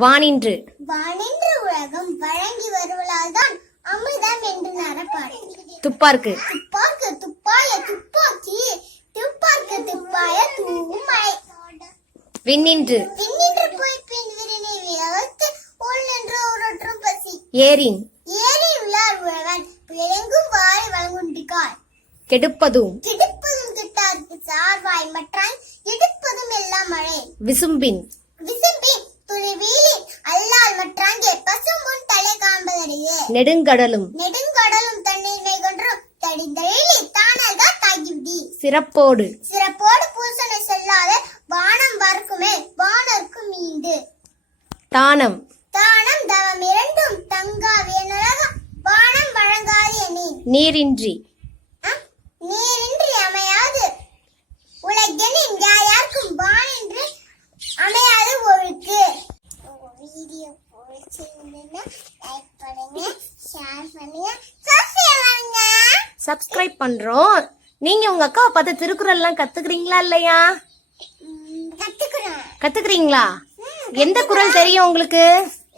வானின்று வானின்று உலகம் வழங்கி வருவதால் தான் அமிர்தம் என்று நடப்பாடு. துப்பார்க்கு துப்பார்க்கு துப்பாய துப்பாக்கி துப்பார்க்கு துப்பாய தூமலை. விண்ணின்று விண்ணின்று போய் பின் விரினை விளக்கு உள் நின்று உரற்றும் பசி. ஏரின் ஏரி உள்ளார் உழவன் விளங்கும் வாரி வழங்குண்டிக்கால். கெடுப்பதும் கிடுப்பதும் கிட்டார்க்கு சார்வாய் மற்றாய் எடுப்பதும் எல்லாம் மழை. விசும்பின் விசும்பின் துளிவீலி அல்லால் மற்றாங்கே பசும்பொன் தலை காண்பதறியே. நெடுங்கடலும் நெடுங்கடலும் தண்ணீர் மேகொன்றும் தடிந்தெழிலி தானல்கா தாகிவிடி. சிறப்போடு சிறப்போடு பூசனை செல்லாத வானம் பார்க்குமே வானர்க்கும் மீண்டு. தானம் தானம் தவம் இரண்டும் தங்கா வேணுலகம் வானம் வழங்காது எனின். நீரின்றி நீரின்றி அமையாது உலகெனின் யாருக்கும் வானின்றி அமையாது ஒழுக்கு. வீடியோ பிடிச்சிருந்தா லைக் பண்ணுங்க, ஷேர் பண்ணுங்க, சப்ஸ்கிரைப் பண்ணுங்க. சப்ஸ்கிரைப் பண்றோம். நீங்க உங்க அக்காவை பார்த்து திருக்குறள் எல்லாம் கத்துக்கிறீங்களா இல்லையா? கத்துக்கிறோம். கத்துக்கிறீங்களா? எந்த குறள் தெரியும் உங்களுக்கு?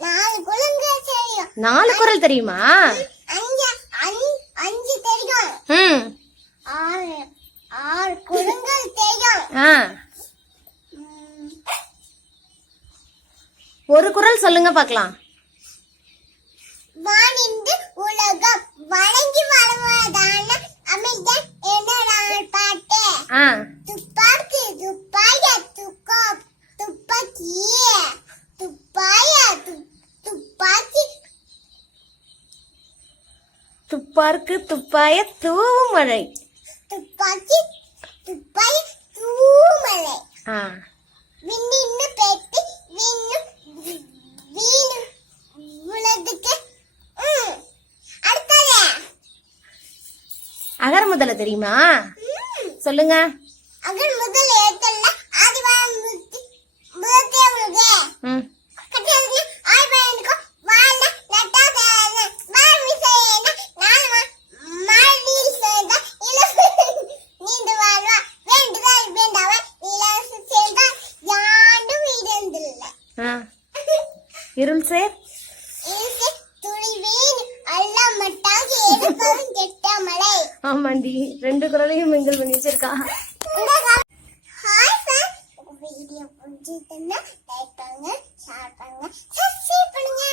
4 குறள்கள் தெரியும். 4 குறள் தெரியுமா? 5 தெரியும். 6 குறள்கள் தெரியும். ஒரு குறள் சொல்லுங்க பார்க்கலாம். வானின்று உலகம் வழங்கி வருவதான அமிர்தம் என்னடால் பாட்டு. துப்பாக்கி துப்பாய துப்பாக்கி துப்பாய துப்பாக்கி துப்பார்க்கு துப்பாய தூமழை. துப்பாக்கி துப்பாய தூமலை. விண்ணின்னு பேட்டி விண்ணும் வீணும் உலகத்துக்கு. அடுத்தது அகர முதல தெரியுமா? சொல்லுங்க. அகர் முதல் ஏத்தல்ல ஆதிவாரம் முதத்தே உலகே. கட்டியதுல ஆய்வாயனுக்கு வாழ நட்டாதன வாழ்விசேன நானுமா மாடில் சேர்ந்த இலசு நீண்டு வாழ்வா வேண்டுதல் வேண்டாவ இலசு சேர்ந்த யாண்டும் இடந்தில்ல. இருள் சேர் இலசு துளிவேன் அல்ல மட்டாகி எடுப்பதும் கெட்ட மழை. ஆமாண்டி, 2 குறளையும் மிங்கிள் பண்ணி வச்சிருக்கா. ஹாய் ஃப்ரெண்ட்ஸ், வீடியோ பிடிச்சிருந்தா லைக் பண்ணுங்க, ஷேர் பண்ணுங்க, சப்ஸ்கிரைப் பண்ணுங்க.